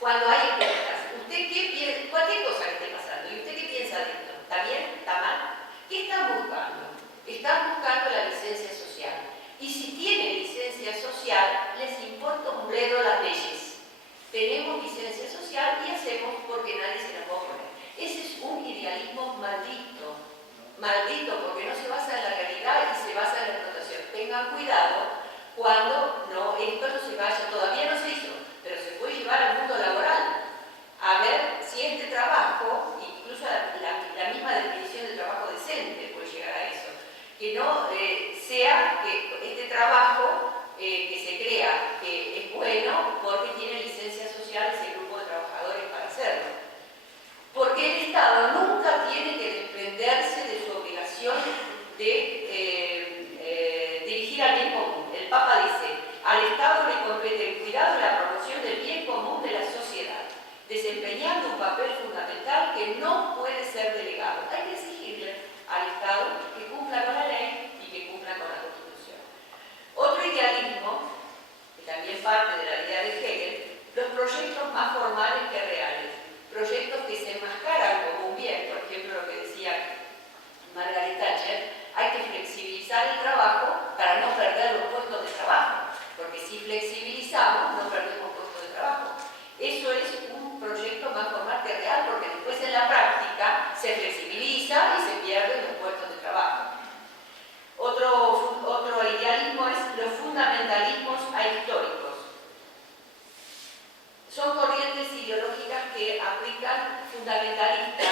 Cuando hay encuestas, ¿usted qué piensa? Cualquier cosa que esté pasando, ¿y usted qué piensa de esto? ¿Está bien? ¿Está mal? ¿Qué están buscando? Están buscando la licencia social. Y si tienen licencia social, les importa un bledo las leyes. Tenemos licencia social y hacemos porque nadie se la puede poner. Ese es un idealismo maldito. Maldito, porque no se basa en la realidad y se basa en la explotación. Tengan cuidado cuando esto no se vaya, todavía no se hizo, pero se puede llevar al mundo laboral. A ver si este trabajo, incluso la misma definición de trabajo decente puede llegar a eso, que no sea que este trabajo que se crea que es bueno porque tiene licencia social ese grupo de trabajadores para hacerlo. Porque el Estado nunca tiene que desprenderse de su obligación de dirigir al bien común. El Papa dice, al Estado le compete el cuidado y la promoción del bien común de la sociedad, desempeñando un papel fundamental que no puede ser delegado. Hay que exigirle al Estado que cumpla con la ley y que cumpla con la Constitución. Otro idealismo, que también parte de la idea de Hegel, los proyectos más formales que reales. Proyectos que se enmascaran como un bien, por ejemplo lo que decía Margaret Thatcher, hay que flexibilizar el trabajo para no perder los puestos de trabajo, porque si flexibilizamos no perdemos puestos de trabajo. Eso es un proyecto más formal que real, porque después en la práctica se flexibiliza y se pierden los puestos de trabajo. Otro idealismo es los fundamentalismos ahistóricos. Son corrientes ideológicas que aplican fundamentalistas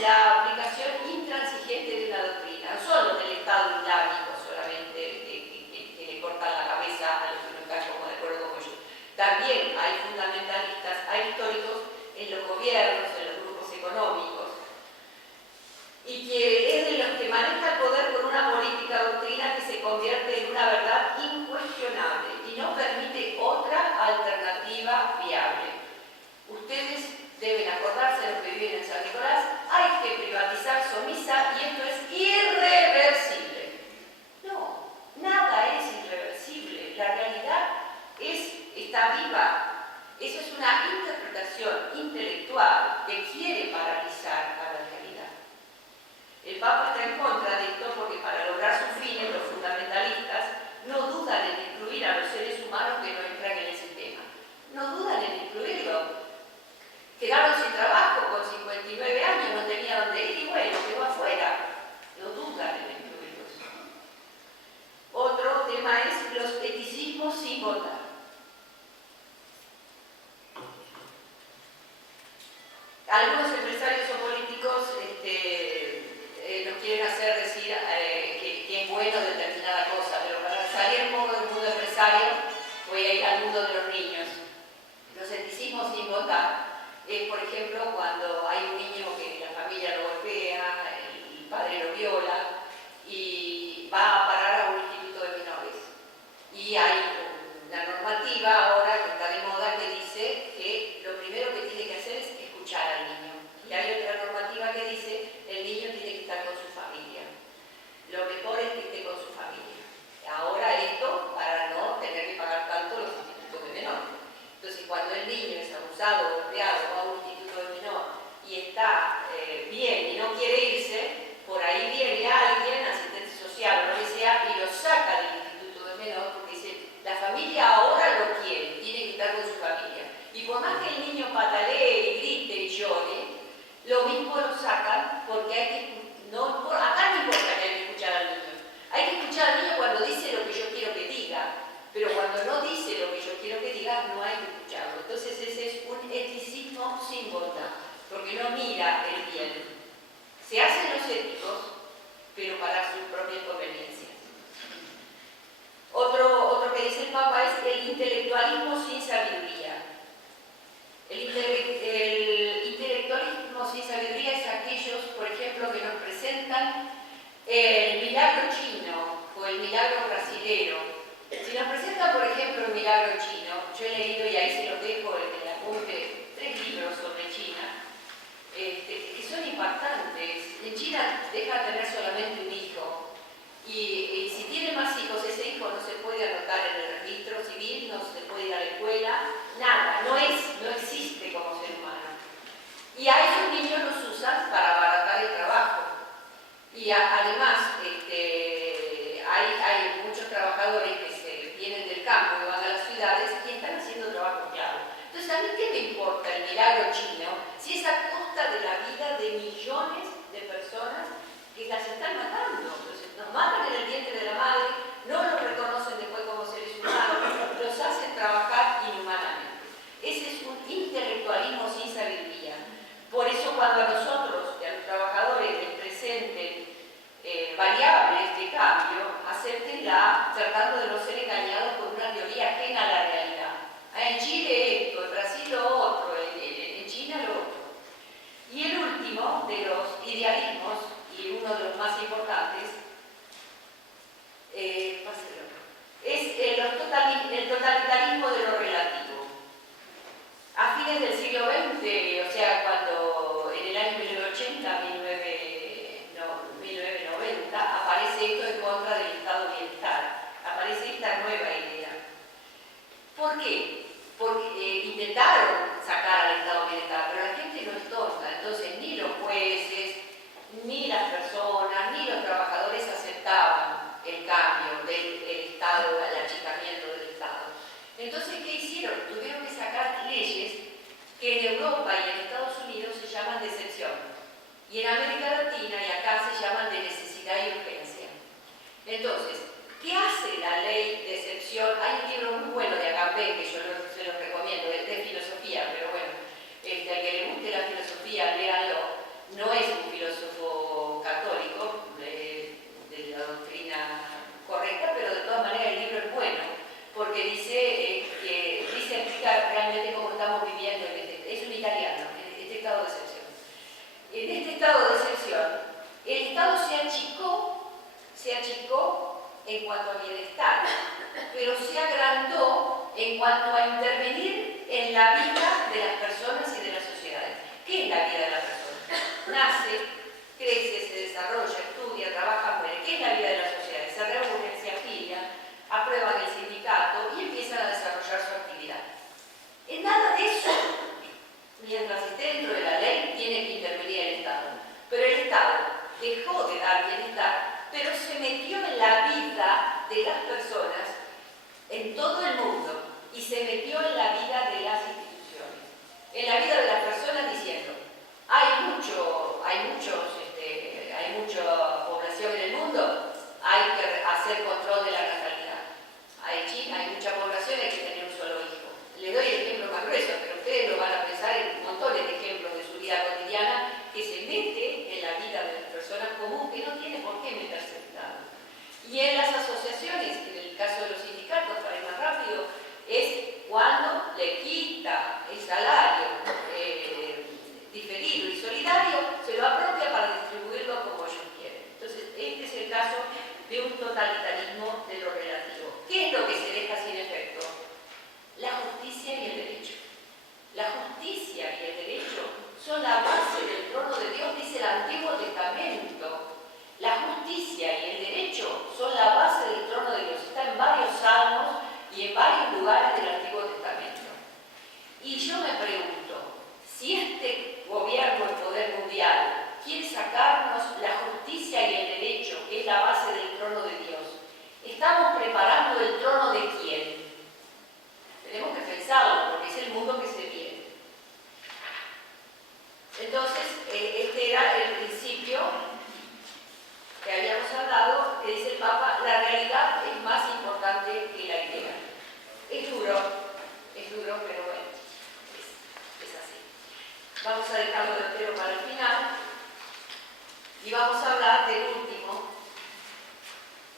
la aplicación intransigente de una doctrina. No son los del Estado Islámico solamente que le cortan la cabeza a los que no están como de acuerdo con ellos. También hay fundamentalistas ahistóricos en los gobiernos, en los grupos económicos, y que es de los que maneja el poder con una política doctrina que se convierte en una verdad incuestionable y no permite otra alternativa viable. Ustedes deben acordarse de lo que viven en San Nicolás, hay que privatizar Somisa y esto es irreversible. No, nada es irreversible, la realidad está viva. Eso es una interpretación intelectual que quiere paralizar a la realidad. El Papa está en contra de esto porque para lograr sus fines los fundamentalistas no dudan en incluir a los seres humanos que no entran en el sistema. No dudan en incluirlo. Quedaron sin trabajo con 59 años, no tenía dónde ir y bueno, quedó afuera. No dudan en incluirlos. Otro tema es los eticismos sin votar. Algunos empresarios o políticos nos quieren hacer decir que es bueno determinada cosa, pero para salir un poco del mundo empresario voy a ir al mundo de los niños. Los eticismos sin votar es, por ejemplo, cuando hay un niño que la familia lo golpea, el padre lo viola y va a parar a un instituto de menores. Y hay una normativa ahora que está de moda que dice que lo primero que tiene que hacer es escuchar al niño. Y hay otra normativa que dice el niño tiene que estar con su familia. Lo mejor es que esté con su familia. Ahora esto para no tener que pagar tanto los institutos de menores. Entonces cuando el niño es abusado, golpeado, va a un instituto de menor y está bien y no quiere irse, por ahí viene alguien, asistente social o lo que sea, y lo saca del instituto de menor porque dice, la familia ahora lo quiere, tiene que estar con su familia. Y por más que el niño patalee y grite y llore, lo mismo lo sacan porque hay que, acá no importa que hay que escuchar al niño. Hay que escuchar al niño cuando dice lo que yo quiero que diga, pero cuando no dice lo que yo quiero que diga, no hay que escucharlo. Entonces ese es un eticismo sin votar, porque no mira el bien. Se hacen los éticos, pero para sus propias conveniencias. Otro que dice el Papa es el intelectualismo sin sabiduría. El intelectualismo sin sabiduría es aquellos, por ejemplo, que nos presentan el milagro chino o el milagro brasilero. Si nos presentan, por ejemplo, un milagro chino, yo he leído y ahí se los dejo en el apunte 3 libros sobre China, que son impactantes. En China deja tener solamente un hijo y si tiene más hijos, ese hijo no se puede anotar en el registro civil, no se puede ir a la escuela, nada, no existe está tratando de no ser engañados por una teoría ajena a la realidad. En Chile esto, en Brasil lo otro, en China lo otro. Y el último de los idealismos, y uno de los más importantes, es el totalitarismo de lo relativo. A fines del siglo XX, o sea, cuando en el año 1980, 1990, aparece esto en contra del estado de bienestar, aparece esta nueva idea. ¿Por qué? Porque intentaron sacar al estado de bienestar, pero la gente no es tonta, entonces ni los jueces, ni las personas, ni los trabajadores aceptaban el cambio del Estado, el achicamiento del Estado. Entonces, ¿qué hicieron? Tuvieron que sacar leyes que en Europa y en Estados Unidos se llaman de excepción. Y en América Latina y acá se llaman de necesidad y urgencia. Entonces, ¿qué hace la ley de excepción? Hay un libro muy bueno de Agamben que yo se los recomiendo, es de filosofía, pero bueno, al que le guste la filosofía, léanlo. No es un filósofo católico de la doctrina correcta, pero de todas maneras el libro es bueno, porque dice explica realmente cómo estamos viviendo es un italiano, en este estado de excepción. En este estado de excepción, el Estado se achicó en cuanto a bienestar, pero se agrandó en cuanto a intervenir en la vida de las personas y de las sociedades. ¿Qué es la vida de la persona? Nace, crece, se desarrolla, estudia, trabaja, muere. ¿Qué es la vida de las sociedades? Se reúnen, se afilian, aprueban el sindicato y empiezan a desarrollar su actividad. En nada de eso, mientras esté dentro de la ley, tiene que intervenir el Estado. Pero el Estado dejó de dar bienestar, pero se metió en la vida de las personas en todo el mundo y se metió en la vida de las instituciones, en la vida de las personas diciendo, hay mucha población en el mundo, hay que hacer control de la natalidad. Hay mucha población, hay que tener un solo hijo. Les doy el ejemplo más grueso, pero ustedes lo van a pensar en montones de ejemplos de su vida cotidiana que se mete en la vida de las personas común que no tiene por qué meterse en nada. Y en las asociaciones, en el caso de los sindicatos, para ir más rápido, es cuando le quita el salario diferido y solidario, se lo apropia para distribuirlo como ellos quieren. Entonces, este es el caso de un totalitarismo de lo relativo. ¿Qué es lo que se deja sin efecto? La justicia y el derecho. La justicia y el derecho son la base del trono de Dios, dice el Antiguo Testamento. La justicia y el derecho son la base del trono de Dios. Está en varios salmos y en varios lugares del Antiguo Testamento. Y yo me pregunto, si este gobierno, el poder mundial, quiere sacarnos la justicia y el derecho, que es la base del trono de Dios, ¿estamos preparando el trono de quién? Tenemos que pensarlo, porque es el mundo que se viene. Entonces, este era el principio que habíamos hablado, que dice el Papa, la realidad es más importante que la idea. Es duro, pero bueno, es así. Vamos a dejarlo de entero para el final y vamos a hablar del último.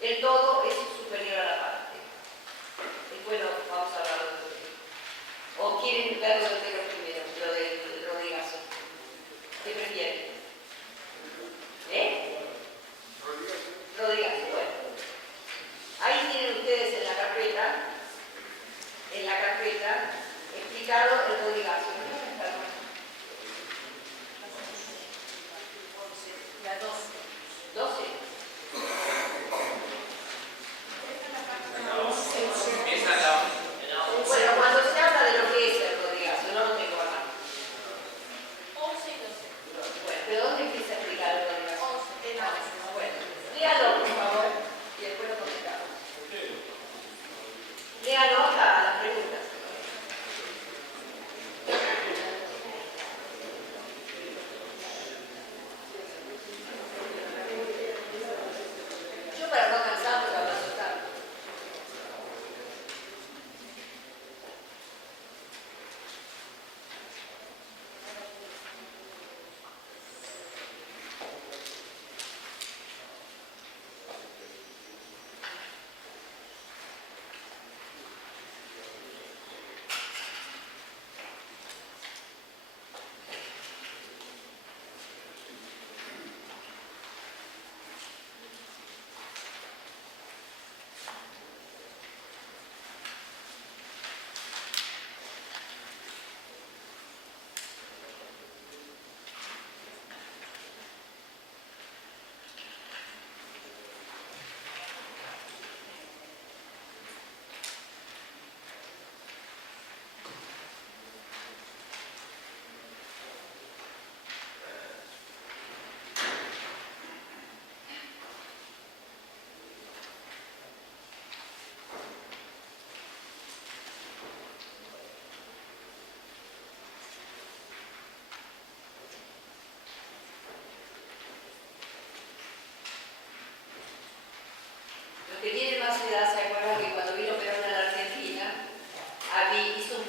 El todo es superior a la parte. Después vamos a hablar de lo de. ¿O quieren verlo de entero primero, lo del Rodrigazo? ¿Qué prefieren? Rodrigazo, bueno. Ahí tienen ustedes en la carpeta, explicado el Rodrigazo. La 12. 12. Bueno, cuando se habla de lo que es el Rodrigazo, no lo tengo acá. 11 y 12. Bueno, pero ¿dónde empieza a explicar el Rodrigazo? 11. Bueno, léalo, por favor, y después lo comentamos. Léalo acá, las preguntas. Yo para no cansarme, lo abrazo tanto.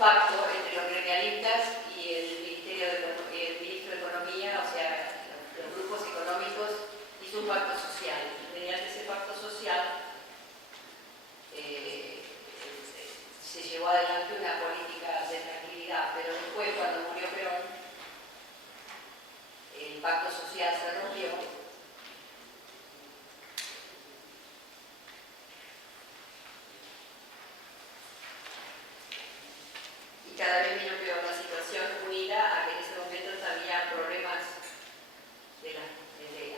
pacto entre los gremialistas y el ministro de Economía, o sea, los grupos económicos, hizo un pacto social. Y mediante ese pacto social se llevó adelante una política de tranquilidad, pero después, cuando murió Perón, el pacto social se rompió. Y cada vez vino peor la situación, unida a que en ese momento había problemas de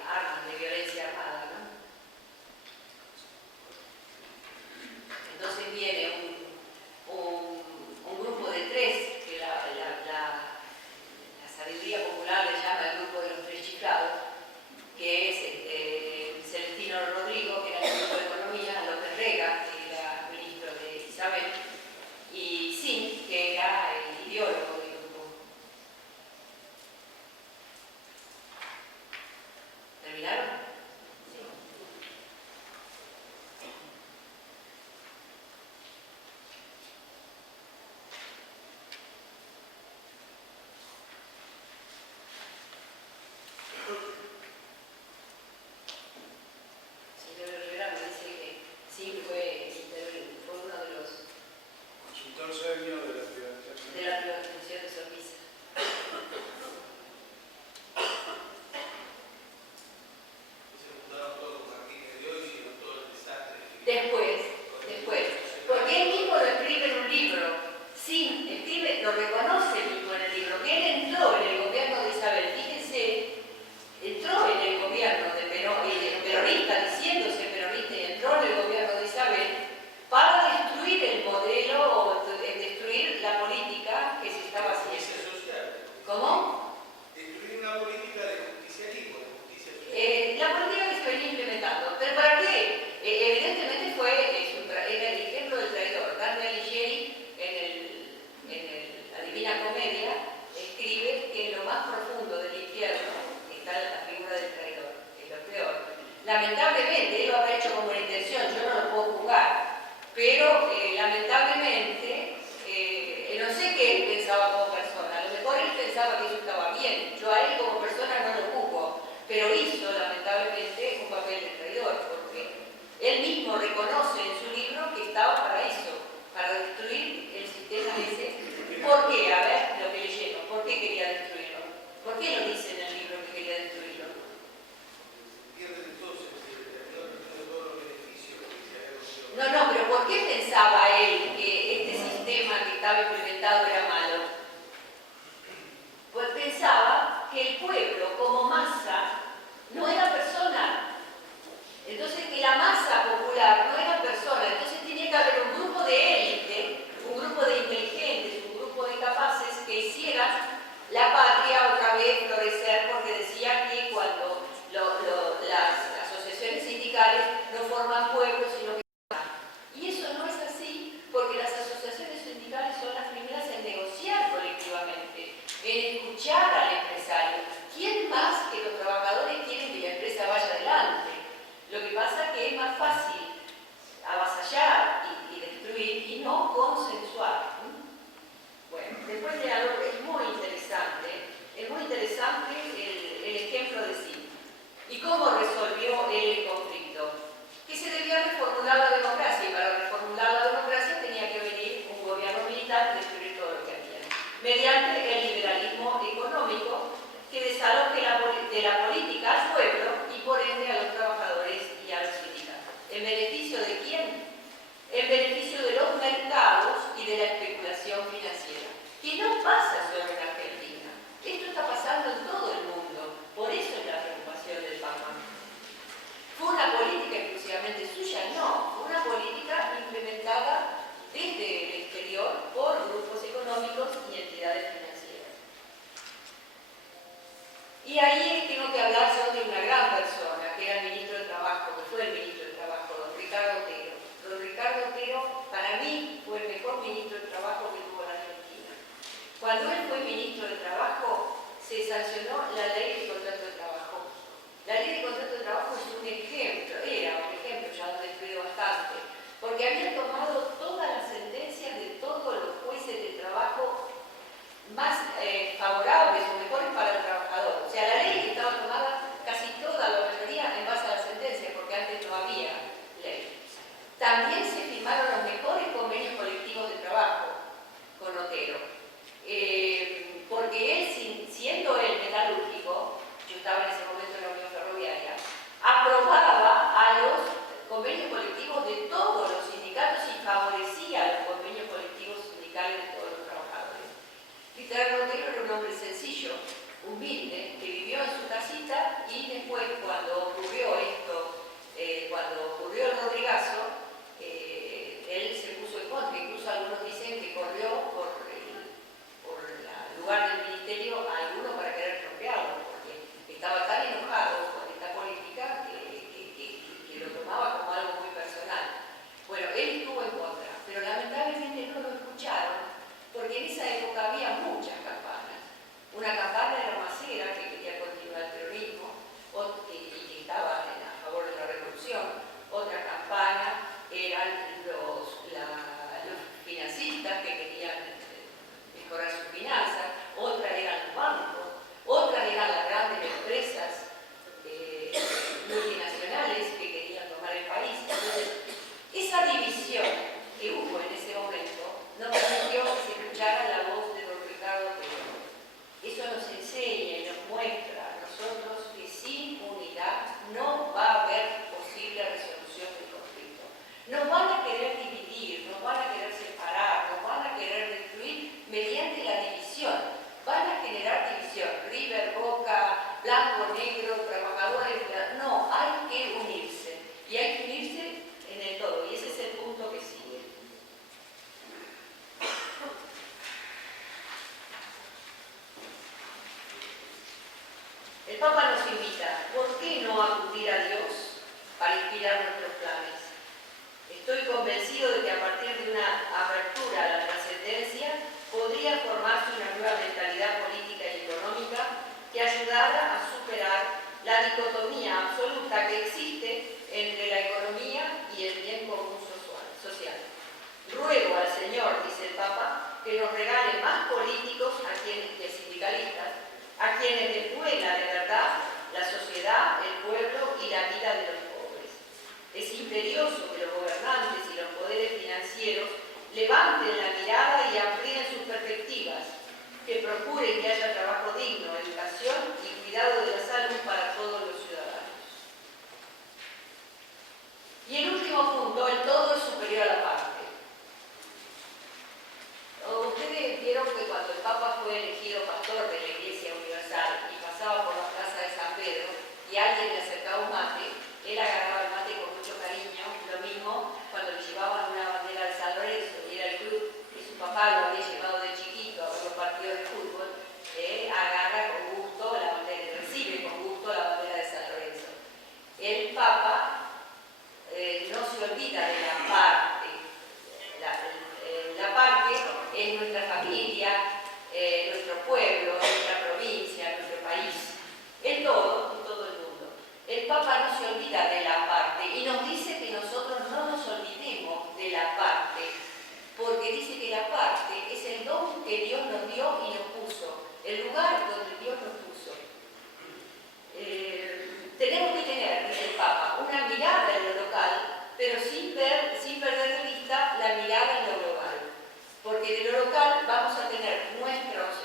armas, de violencia armada, ¿no? Entonces viene un grupo de tres, que la sabiduría popular le llama el grupo de los tres chiflados, que es Celestino Rodrigo, que era el ministro de Economía, López Rega, que era ministro de Isabel, y Sin, que era el ideólogo del grupo. ¿Terminaron? Sí. Señor Rivera me dice que Sin fue uno de los consultor serio de la privatización de Sofisa. Después, porque él mismo lo escribe en un libro, sí, escribe, lo reconoce mismo en el libro, que él entró en el gobierno de Isabel, fíjense, entró en el gobierno de Perón, peronista, diciéndose peronista, y entró en el gobierno de Isabel para destruir el modelo, destruir la política que se estaba haciendo. ¿Cómo? Destruir una política de justicialismo, de justicia social. La política que se venía implementando. ¿Pero para qué? Evidentemente era el ejemplo del traidor. Dante Alighieri, en la Divina Comedia, escribe que en lo más profundo del infierno está la figura del traidor, que es lo peor. Lamentablemente, él lo habrá hecho con buena intención, yo no lo puedo juzgar, pero lamentablemente, no sé qué él pensaba como persona, a lo mejor él pensaba que eso estaba bien, yo a él como persona no lo juzgo, pero hizo lamentablemente un papel de traidor, porque él mismo reconoce en su libro que estaba para eso, para destruir el sistema ese. ¿Por qué? A ver, lo que leyeron, ¿por qué quería destruirlo? ¿Por qué lo dice en el libro que quería destruirlo? Pierde entonces el traidor de todos los beneficios que se había conseguido. No, pero ¿por qué pensaba él que este sistema que estaba implementado era malo? Pues pensaba que el pueblo como masa no era persona. Entonces que la masa popular no era persona. Entonces tenía que haber un grupo de élite, un grupo de inteligentes, un grupo de capaces que hicieran la patria otra vez florecer, porque decía que cuando las asociaciones sindicales no forman pueblos, sino que y eso no es así, porque las asociaciones sindicales son las primeras en negociar colectivamente, en escuchar al empresario. ¿Quién más que los trabajadores quieren que la empresa vaya adelante? Lo que pasa es que es más fácil avasallar y destruir y no consensuar. Bueno, después de algo que es muy interesante el ejemplo de sí. ¿Y cómo resolvió el conflicto? Que se debía reformular la democracia, y para reformular la democracia tenía que venir un gobierno militar y destruir todo lo que había. Mediante el liberalismo económico que desaloje de la política al pueblo y por ende a los trabajadores y a los sindicatos. ¿En beneficio de quién? En beneficio de los mercados y de la especulación financiera, que no pasa solo en Argentina. Esto está pasando en todo el mundo, por eso es la preocupación del Papa. Fue una favorecía los convenios colectivos sindicales de todos los trabajadores. Peter Rotero era un hombre sencillo, humilde, que vivió en su casita y después cuando ocurrió esto, cuando ocurrió el Rodrigazo, él se puso en contra. Incluso algunos dicen que corrió por el lugar del ministerio a alguno para querer trompearlo, porque estaba tan enojado con esta política que lo tomaba como algo muy personal. Bueno, él estuvo en contra, pero lamentablemente no lo escucharon, porque en esa época había muchas campanas. Una campana era Macera, que quería continuar el peronismo y que estaba a favor de la revolución. Otra campana eran los financistas que querían mejorar sus finanzas. Otras eran los bancos. Otras eran las grandes empresas multinacionales que querían tomar el país. Entonces, esa división que hubo en ese momento no permitió que se escuchara la voz de don Ricardo Otero. Eso nos enseña y nos muestra a nosotros que sin unidad no va a haber posible resolución del conflicto. Nos van a querer dividir, nos van a querer separar, nos van a querer destruir mediante la división. Van a generar división, River, Boca, blanco, negro, trabajadores. No, hay que unirse. Y hay que unirse en el todo. Y ese es el punto que sigue. El Papa nos invita, ¿por qué no acudir a Dios para inspirar nuestros planes? Estoy convencido de que a partir de una apertura a la trascendencia podría formarse una nueva mentalidad política y económica que ayudara a superar la dicotomía absoluta que existe entre la economía y el bien común social. Ruego al Señor, dice el Papa, que nos regale más políticos que sindicalistas, a quienes les duela de verdad la sociedad, el pueblo y la vida de los pobres. Es imperioso que los gobernantes y los poderes financieros levanten la mirada y amplíen sus perspectivas, que procuren que haya trabajo digno, educación y cuidado de la salud para todos los ciudadanos. Y el último punto, el todo es superior a la parte. Ustedes vieron que cuando el Papa fue elegido pastor de la Iglesia Universal y pasaba por la plaza de San Pedro y alguien le acercaba un mate, él agarraba el mate con mucho cariño. Lo mismo cuando le llevaban una bandera de San Lorenzo y era el club que su papá lo había llevado de chiquito a ver los partidos de fútbol, agarra con gusto la bandera, recibe con gusto la bandera de San Lorenzo. El Papa no se olvida de la parte. La parte es nuestra familia, nuestro pueblo, nuestra provincia, nuestro país. El todo el mundo. El Papa no se olvida de la parte y nos dice que nosotros no nos olvidemos de la parte, porque dice que la parte es el don que Dios nos dio y nos puso, el lugar donde Dios nos puso. Tenemos que tener, dice el Papa, una mirada en lo local, pero sin perder de vista la mirada en lo global. Porque de lo local vamos a tener nuestros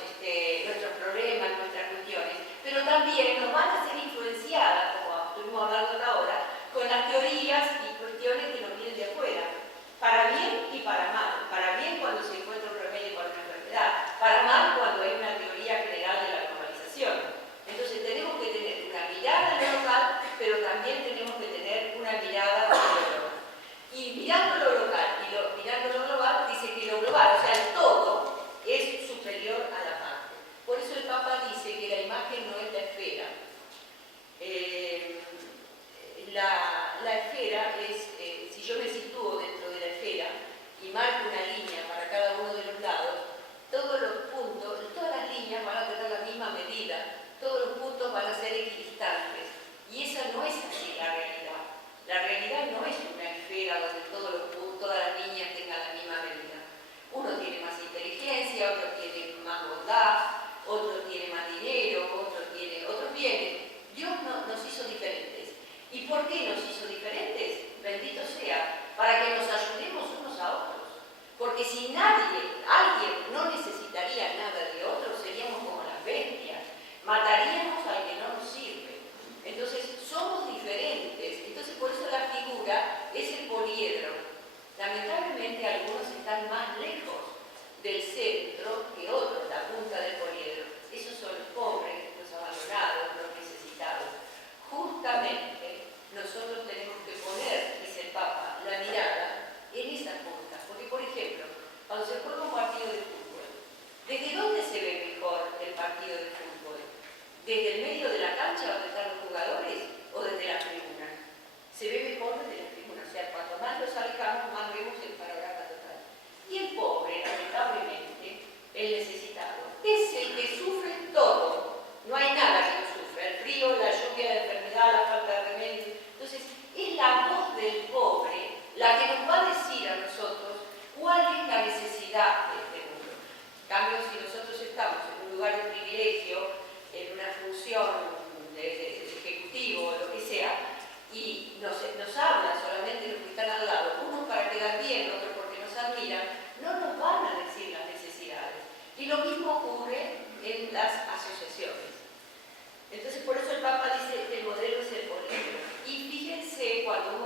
problemas, nuestras cuestiones, pero también nos van a ser influenciadas, como estuvimos hablando hasta ahora, con las teorías y cuestiones que nos vienen de afuera, para bien obviamente algunos están más lejos del centro que otros, la punta del poliedro. Esos son los pobres, los abandonados, los necesitados. Justamente nosotros tenemos que poner, dice el Papa, la mirada en esas puntas. Porque, por ejemplo, cuando se juega un partido de fútbol, ¿desde dónde se ve mejor el partido de fútbol? ¿Desde el medio de la cancha donde están los jugadores o desde la tribuna? Se ve mejor desde la tribuna, o sea, cuanto más nos alejamos, más vemos el panorama total. Y el pobre, lamentablemente, el necesitado, es el que sufre todo. No hay nada que no sufra, el frío, la lluvia, la enfermedad, la falta de remedio. Entonces, es la voz del pobre la que nos va a decir a nosotros cuál es la necesidad de este mundo. En cambio, si nosotros estamos en un lugar de privilegio, en una función de ejecutivo o lo que sea, y nos hablan solamente los que están al lado, unos para quedar bien, otros porque nos admiran, no nos van a decir las necesidades. Y lo mismo ocurre en las asociaciones. Entonces, por eso el Papa dice que el modelo es el poliedro. Y fíjense, cuando un